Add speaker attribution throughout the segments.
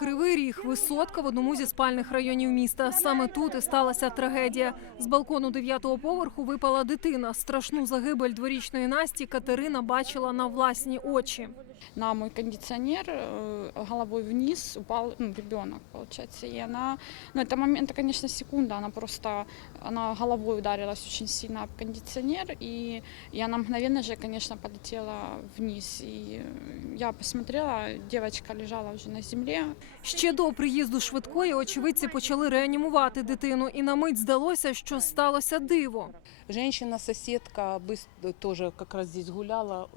Speaker 1: Кривий Ріг, висотка в одному зі спальних районів міста. Саме тут і сталася трагедія. З балкону дев'ятого поверху випала дитина. Страшну загибель дворічної Насті Катерина бачила на власні очі
Speaker 2: на мой кондиционер э, головой вниз упал ну, ребенок, получается. И она, ну это момент, конечно, секунда, она просто, она головой ударилась очень сильно об кондиционер, и, и она мгновенно же, конечно, полетела вниз. И э, я посмотрела, девочка лежала уже на земле,
Speaker 1: Ще до приїзду швидкої очевидці почали реанімувати дитину, і на мить здалося, що сталося диво.
Speaker 3: Женщина-соседка быс- тоже как раз здесь гуляла,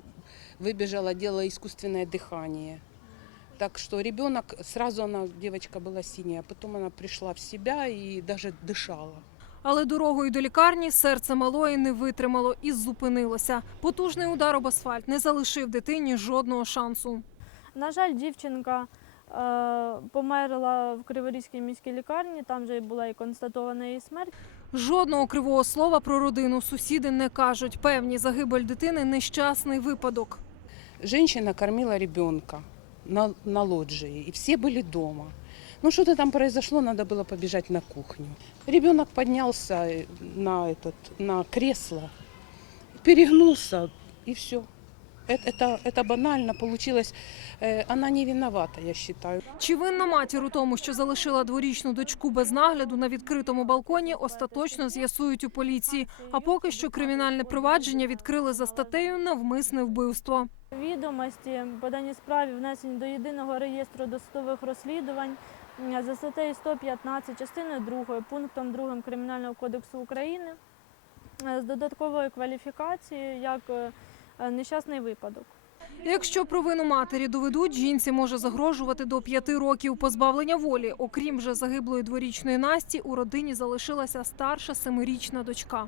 Speaker 3: выбежала, делала искусственное дыхание. Так что ребенок, сразу она, девочка была синяя, потом она пришла в себя и даже дышала.
Speaker 1: Але дорогою до лікарні серце малої не витримало і зупинилося. Потужний удар об асфальт не залишив дитині жодного шансу.
Speaker 4: На жаль, дівчинка е, померла в Криворізькій міській лікарні, там вже й була і констатована її смерть.
Speaker 1: Жодного кривого слова про родину сусіди не кажуть. Певні загибель дитини нещасний випадок.
Speaker 3: Женщина кормила ребенка на, на лоджии, и все были дома. Ну что-то там произошло, надо было побежать на кухню. Ребенок поднялся э, на, этот, на кресло, перегнулся, и все. Это, это, это банально получилось. Э, Она не виновата, я считаю.
Speaker 1: Чи винна матір у тому, що залишила дворічну дочку без нагляду на відкритому балконі, остаточно з'ясують у поліції. А поки що кримінальне провадження відкрили за статтею навмисне вбивство.
Speaker 4: Відомості по даній справі внесені до єдиного реєстру досудових розслідувань м, за статтею 115 частиною 2 пунктом 2 Кримінального кодексу України е, з додатковою кваліфікацією як е, е, нещасний випадок.
Speaker 1: Якщо провину матері доведуть, жінці може загрожувати до п'яти років позбавлення волі. Окрім вже загиблої дворічної Насті, у родині залишилася старша семирічна дочка.